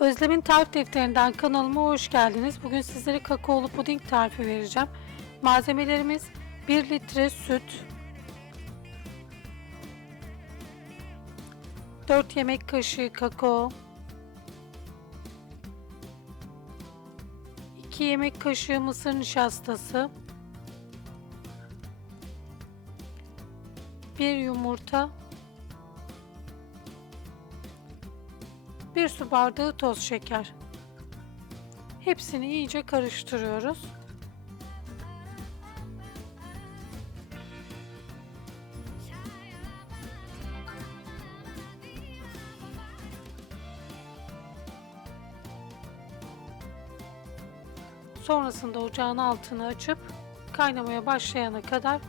Özlem'in tarif defterinden kanalıma hoş geldiniz. Bugün sizlere kakaolu puding tarifi vereceğim. Malzemelerimiz 1 litre süt, 4 yemek kaşığı kakao, 2 yemek kaşığı mısır nişastası, 1 yumurta, 1 su bardağı toz şeker. Hepsini iyice karıştırıyoruz. Sonrasında ocağın altını açıp kaynamaya başlayana kadar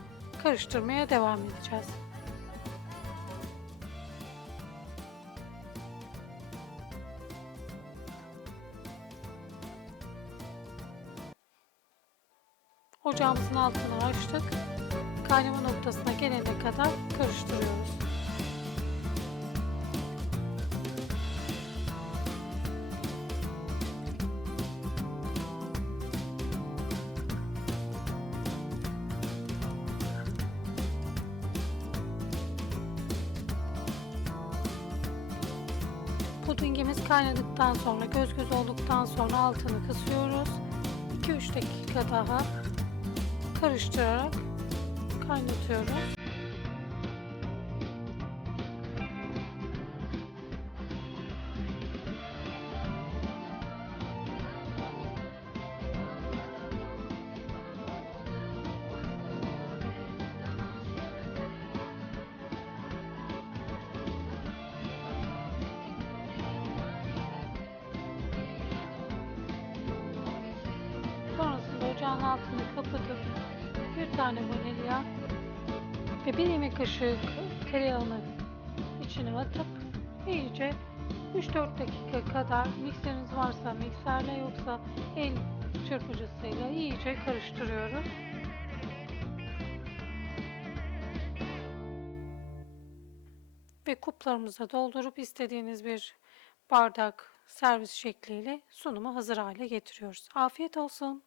karıştırmaya devam edeceğiz. Ocağımızın altını açtık. Kaynama noktasına gelene kadar karıştırıyoruz. Pudingimiz kaynadıktan sonra göz göz olduktan sonra altını kısıyoruz. 2-3 dakika daha karıştırarak kaynatıyoruz. Ocağın altını kapatıp bir tane vanilya ve bir yemek kaşığı tereyağını içine atıp iyice 3-4 dakika kadar mikseriniz varsa mikserle yoksa el çırpıcısıyla iyice karıştırıyoruz. Ve kuplarımıza doldurup istediğiniz bir bardak servis şekliyle sunumu hazır hale getiriyoruz. Afiyet olsun.